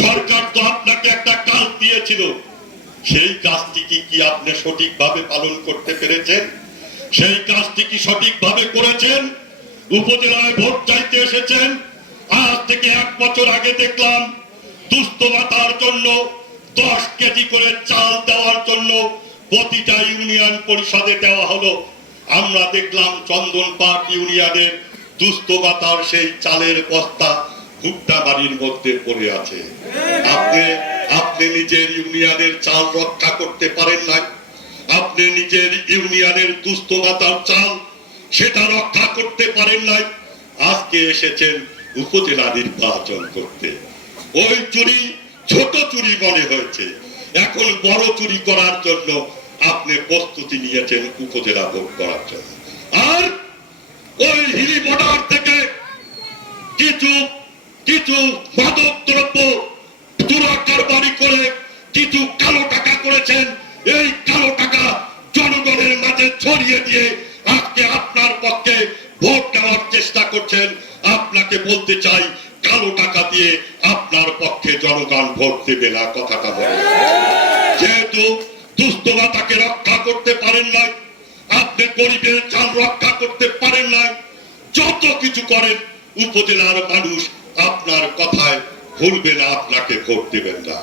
সরকার তো আপনাকে একটা কাজ দিয়েছিল, সেই কাজটি কি আপনি সঠিকভাবে পালন করতে পেরেছেন? সেই কাজটি কি সঠিকভাবে করেছেন? উপজেলায় ভোট চাইতে এসেছেন, আজ থেকে 1 বছর আগে দেখলাম দুস্থ মাতার জন্য 10 কেজি করে চাল দেওয়ার জন্য প্রতিটা ইউনিয়ন পরিষদে দেওয়া হলো। আমরা দেখলাম চন্দনপাট ইউনিয়নের দুস্থ মাতার সেই চালের বস্তা ভুট্টা বাড়ির মধ্যে পড়ে আছে। আপনি নিজের ইউনিয়নের চাল রক্ষা করতে পারেন না, আপনি নিজের ইউনিয়নের দুস্থ মাতার চাল সেটা রক্ষা করতে পারেন নাই। আজকে এসেছেন উপজেলা নির্বাচন করতে। ওই চুরি ছোট চুরি মনে হয়েছে, এখন বড় চুরি করার জন্য আপনি প্রস্তুতি নিয়েছেন উপজেলা ভোট করার জন্য। আর ওই হিলি বর্ডার থেকে কিছু মাদক দ্রব্য চোরা কারবারি করে কিছু কালো টাকা করেছেন। এই কালো টাকা জনগণের মাঝে ছড়িয়ে দিয়ে আজকে আপনার পক্ষে ভোট নেওয়ার চেষ্টা করছেন। আপনাকে বলতে চাই, কালো টাকা দিয়ে আপনার পক্ষে জনগণ ভোট দেবে না, কথাটা বলে। যেহেতু দুস্থ মাতাকে রক্ষা করতে পারেন নাই, আপনি গরিবের চাল রক্ষা করতে পারেন নাই, যত কিছু করেন উপজেলার মানুষ আপনার কথায় ভুলবে না, আপনাকে ভোট দেবেন না।